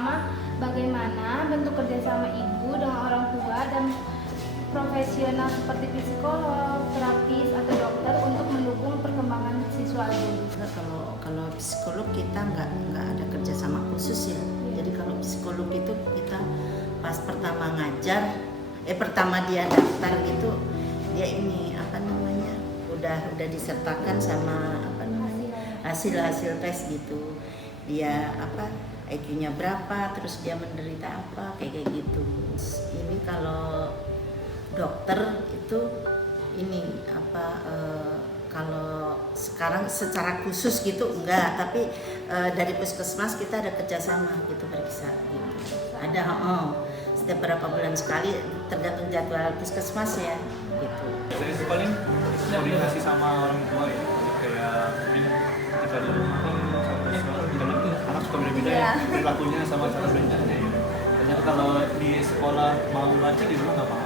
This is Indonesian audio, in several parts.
Pertama, bagaimana bentuk kerjasama ibu dengan orang tua dan profesional seperti psikolog, terapis, atau dokter untuk mendukung perkembangan siswa ini? Kalau psikolog kita nggak ada kerjasama khusus ya. Jadi kalau psikolog itu kita pas pertama ngajar, pertama dia daftar gitu, dia ini udah disertakan sama hasil tes gitu. Dia IQ-nya berapa, terus dia menderita apa, kayak gitu. Ini kalau dokter itu ini kalau sekarang secara khusus gitu enggak, tapi dari puskesmas kita ada kerjasama gitu periksa gitu. Ada setiap berapa bulan sekali tergantung jadwal puskesmas ya gitu. Jadi itu paling koordinasi sama orang tua ya, kayak mungkin kita di rumah kan anak suka beda-beda ya perilakunya sama cara belajarnya ya. Ternyata kalau di sekolah mau belajar di rumah nggak mau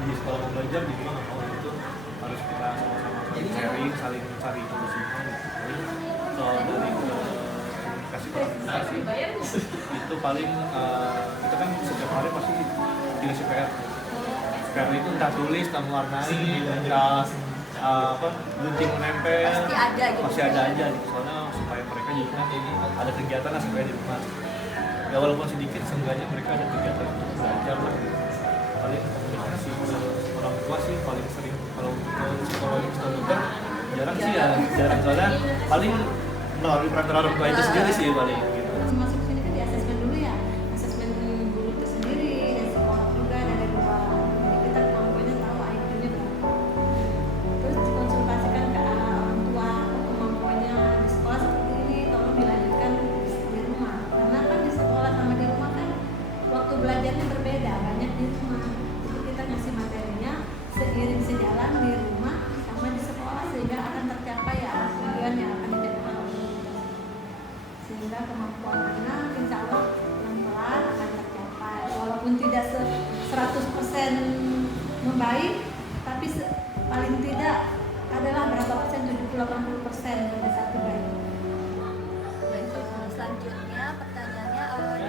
di sekolah mau belajar di rumah nggak mau, itu harus kita sama-sama sharing, saling cari solusinya. Kalau dari komunikasi itu paling kita kan setiap hari pasti dikasih PR. PR itu entah tulis, entah mewarnai, entah gunting menempel, pasti ada aja gitu. Soalnya supaya mereka juga ada kegiatan lah supaya di rumah. Ya walaupun sedikit, seenggaknya mereka ada kegiatan untuk belajar lah. Paling komunikasi orang tua sih paling sering. Kalau psikologi atau dokter jarang sih ya, jarang soalnya paling melalui perantara orang tua itu sendiri sih paling gitu. Masuk sini kan di asesmen dulu ya, asesmen guru itu sendiri dan psikolog juga dari luar. Jadi kita kemampuannya tahu IQ-nya berapa. Terus dikonsultasikan ke orang tua, kemampuannya di sekolah seperti ini, tolong dilanjutkan di rumah. Karena kan di sekolah sama di rumah kan waktu belajarnya berbeda, banyak di rumah. Jadi kita ngasih materinya seiring sejalan di rumah sama di sekolah sehingga akan tercapai ya tujuan yang akan dicapai. Sehingga kemampuan anak insya Allah pelan-pelan akan tercapai walaupun tidak 100% membaik, tapi paling tidak adalah berapa persen, 70-80% pada saat baik. Selanjutnya pertanyaannya,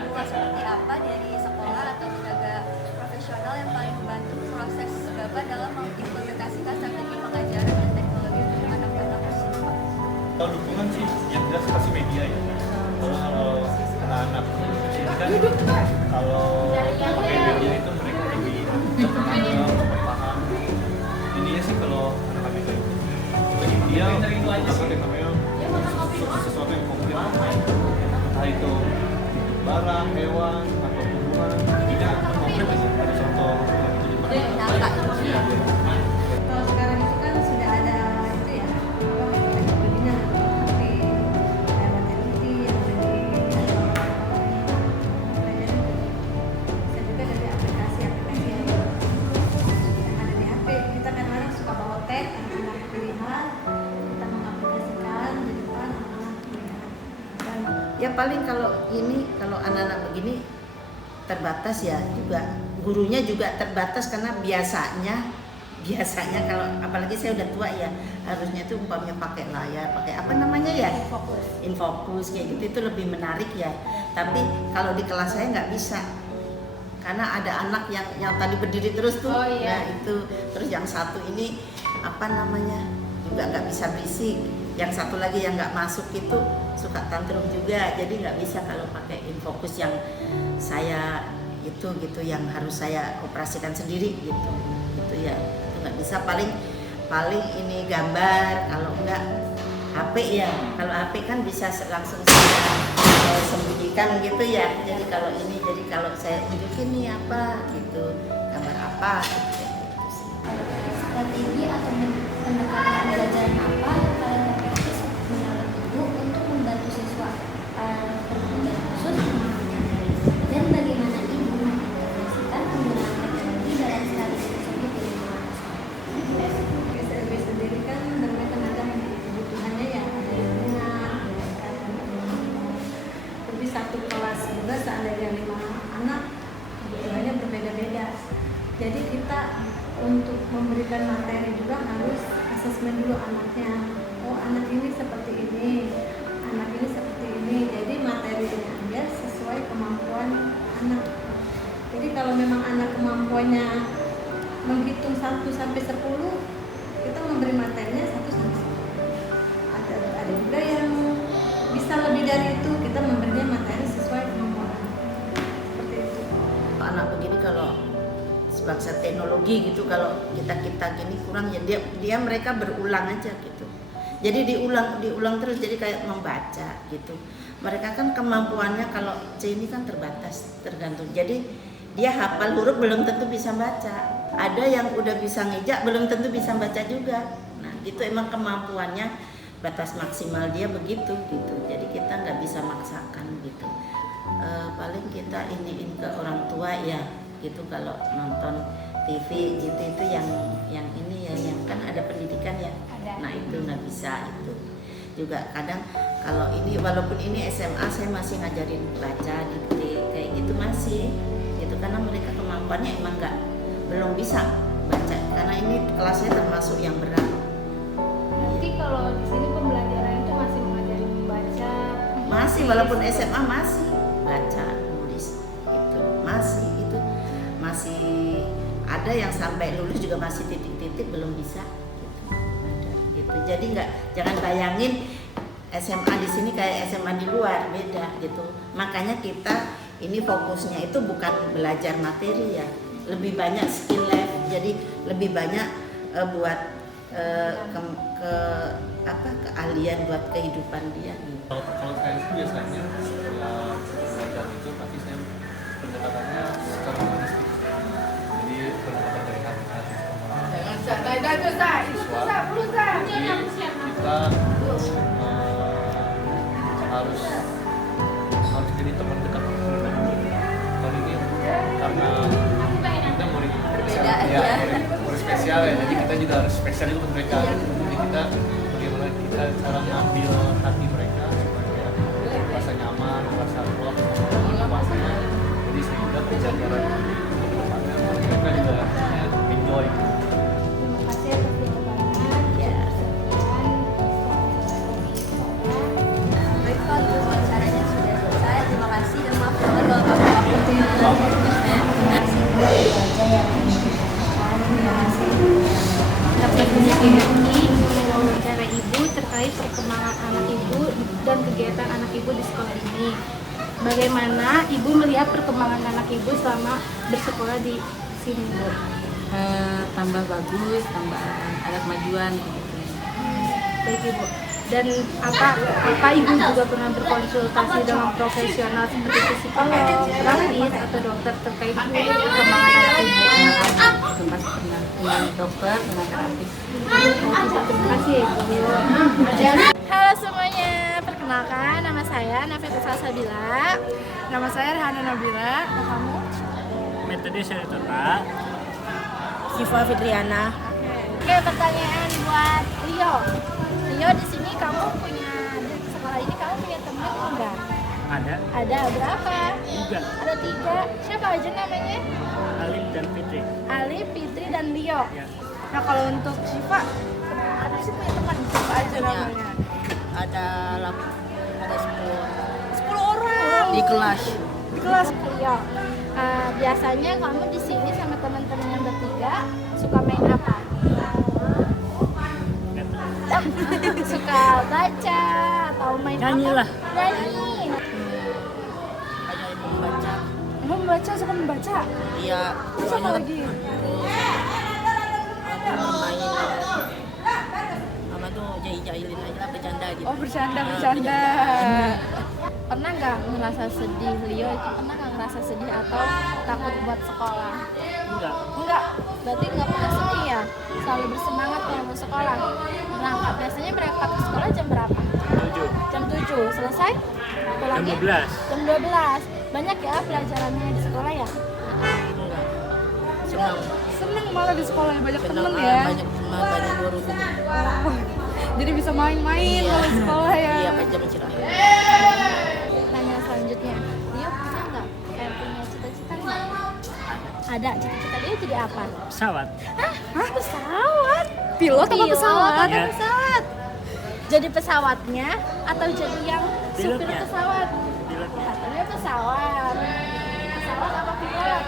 dua seperti apa dari sekolah atau tenaga profesional yang paling membantu proses Bapak dalam mengimplementasikan strategi pengajaran dan teknologi untuk anak-anak usia? Kalau dukungan sih yang jelas pasti media ya. Kalau anak-anak sini kan kalau pakai media itu mereka lebih paham. Intinya sih kalau anak-anak itu media apa namanya sesuatu yang konkret, entah itu barang, hewan atau tumbuhan, intinya konkret aja. Ada contoh yang itu Kalau sekarang itu kan sudah ada itu ya, teknologinya tapi lewat televisi yang ada bisa juga dari aplikasi yang ada di HP. Kita kadang-kadang suka bawa tag, anak-anak pilihan, kita mengaplikasikan di depan anak-anak pilihan. Dan Ya paling kalau anak-anak begini terbatas ya, juga gurunya juga terbatas karena biasanya kalau apalagi saya udah tua ya, harusnya tuh umpamanya pakai layar, pakai apa namanya ya, infokus kayak gitu, itu lebih menarik ya. Tapi kalau di kelas saya nggak bisa karena ada anak yang tadi berdiri terus tuh. Nah itu terus yang satu ini juga nggak bisa berisik, yang satu lagi yang nggak masuk itu suka tantrum juga, jadi nggak bisa kalau pakai infokus yang saya itu gitu, yang harus saya operasikan sendiri gitu ya, itu nggak bisa. Paling ini gambar, kalau enggak HP ya. Kalau HP kan bisa langsung saya sembunyikan gitu ya. Jadi kalau saya tunjukin nih apa gitu, gambar apa gitu sih. Strategi atau pendekatan pembelajaran apa yang paling efektif menurut Ibu untuk membantu siswa berkebutuhan khusus dan bagaimana Ibu mengintegrasikan penggunaan teknologi dalam strategi tersebut di lingkungan sekolah? SLB sendiri kan bermacam-macam kebutuhannya ya, ada lingkungan, tapi satu kelas juga seandainya 5 anak kebutuhannya berbeda-beda. Jadi kita untuk memberikan materi juga harus asesmen dulu anaknya. Oh anak ini seperti ini, anak ini seperti ini. Jadi materinya dia sesuai sesuai kemampuan anak. Jadi kalau memang anak kemampuannya menghitung 1 sampai 10, kita memberi materinya 1 sampai 10. Ada juga yang bisa lebih dari itu, kita memberinya materi sesuai kemampuan anak. Seperti itu. Anak begini kalau sebangsa teknologi gitu, kalau kita gini kurang ya, dia mereka berulang aja gitu. Jadi diulang terus, jadi kayak membaca gitu. Mereka kan kemampuannya kalau C ini kan terbatas, tergantung. Jadi dia hafal huruf belum tentu bisa baca. Ada yang udah bisa ngejak belum tentu bisa baca juga. Nah, gitu emang kemampuannya, batas maksimal dia begitu gitu. Jadi kita nggak bisa maksakan gitu. Paling kita iniin ke orang tua ya gitu, kalau nonton TV gitu itu yang ini ya, yang kan ada pendidikan ya. Nah itu nggak bisa itu. Juga kadang kalau ini, walaupun ini SMA saya masih ngajarin baca, dikte kayak gitu masih gitu, karena mereka kemampuannya emang belum bisa baca, karena ini kelasnya termasuk yang berat. Nanti kalau di sini pembelajaran itu masih mengajari membaca. Masih, walaupun SMA masih baca, nulis itu masih ada yang sampai lulus juga masih titik-titik belum bisa gitu. Ada gitu. Jadi jangan bayangin SMA di sini kayak SMA di luar, beda gitu. Makanya kita ini fokusnya itu bukan belajar materi ya, lebih banyak skill life. Jadi lebih banyak buat keahlian buat kehidupan dia gitu. Kalau saya sih biasanya setelah belajar itu pasti saya pendekatannya secara holistik. Jadi pendekatan dari hati-hati sama siswa. Jadi kita harus jadi teman dekat mereka dulu. Kalau ini karena kita murid spesial ya, jadi kita juga harus spesial itu untuk mereka. Jadi kita bagaimana kita cara mengambil hati mereka supaya merasa nyaman, merasa klop, merasa. Jadi sehingga pelajaran untuk kedepannya mereka juga enjoy. Terima kasih atas jawabannya. Ya. Baik Pak, wawancaranya sudah selesai. Terima kasih dan maaf banget kalau kamu waktunya. Terima kasih buat wajah yang menyenangkan. Terima kasih. Dapat ini wawancara ibu terkait perkembangan anak ibu dan kegiatan anak ibu di sekolah ini. Bagaimana ibu melihat perkembangan anak ibu selama bersekolah di sini, Bu? Tambah bagus, tambah ada kemajuan gitu. Baik Ibu. Dan apa Ibu juga pernah berkonsultasi dengan profesional seperti psikolog, terapis atau dokter terkait perkembangan anak Ibu? Itu pasti pernah dengan dokter, dengan terapis. Terima kasih Ibu. Halo semuanya, perkenalkan nama saya Nafita Salsabila. Nama saya Rehana Nabila. Kamu? Metode Syariah Siva Fitriana. Oke, pertanyaan buat Rio. Rio, di sini kamu punya, di sekolah ini kamu punya teman enggak? ada Ada berapa? 3, Ada 3. Siapa aja namanya? Alif dan Fitri. Alif, Fitri, dan Rio. Ya. Nah kalau untuk Syifa, Ada sih punya teman siapa aja namanya? Ada 10 orang. di kelas. Di kelas Rio. Biasanya kamu di sini sama teman-teman yang bertiga suka main apa? Suka baca atau main Nyanyi apa? lah. Nyanyi. Ada yang membaca. Kamu membaca, suka membaca? Iya. Terus apa lagi? Main apa tuh jahil-jahilin aja lah, bercanda gitu. Oh, bercanda. Pernah nggak ngerasa sedih, Leo? Pernah nggak ngerasa sedih atau takut buat sekolah? Enggak. Berarti nggak pernah sedih ya? Selalu bersemangat kalau mau sekolah. Nah, biasanya berangkat ke sekolah jam berapa? 7. Jam 7. Selesai? Pulang Jam 12. Jam 12. Banyak ya pelajarannya di sekolah ya? Enggak. Senang. seneng malah di sekolah banyak Senang, temen ya. banyak guru gitu. Jadi bisa main-main kalau di sekolah ya. Iya, pas jam istirahat. Tanya selanjutnya, dia punya nggak? Kayak punya cita-cita nggak? Ada. Cita-cita dia jadi apa? Pesawat. Hah? Pesawat? Pilot apa pesawat? Atau Ya. pesawat? Jadi pesawatnya atau jadi yang supir Pilotnya. pesawat? Pilotnya. Katanya pesawat. pesawat. Pesawat apa pilot?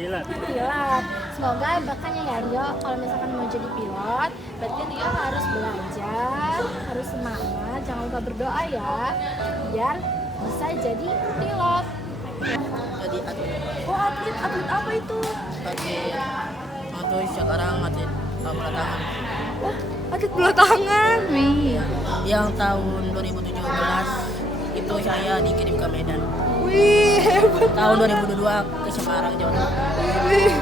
Pilot. Pilot. Semoga bakatnya ya Rio, kalau misalkan mau jadi pilot, berarti Rio harus belajar, harus semangat, jangan lupa berdoa ya, biar bisa jadi pilot. Jadi atlet. Oh atlet apa itu? Atau sekarang atlet bola tangan. Wah, atlet bola tangan. Wih. Yang tahun 2017 itu saya dikirim ke Medan. Wih, hebat. Tahun 2022 ke Semarang, Jawa Tengah. Wih,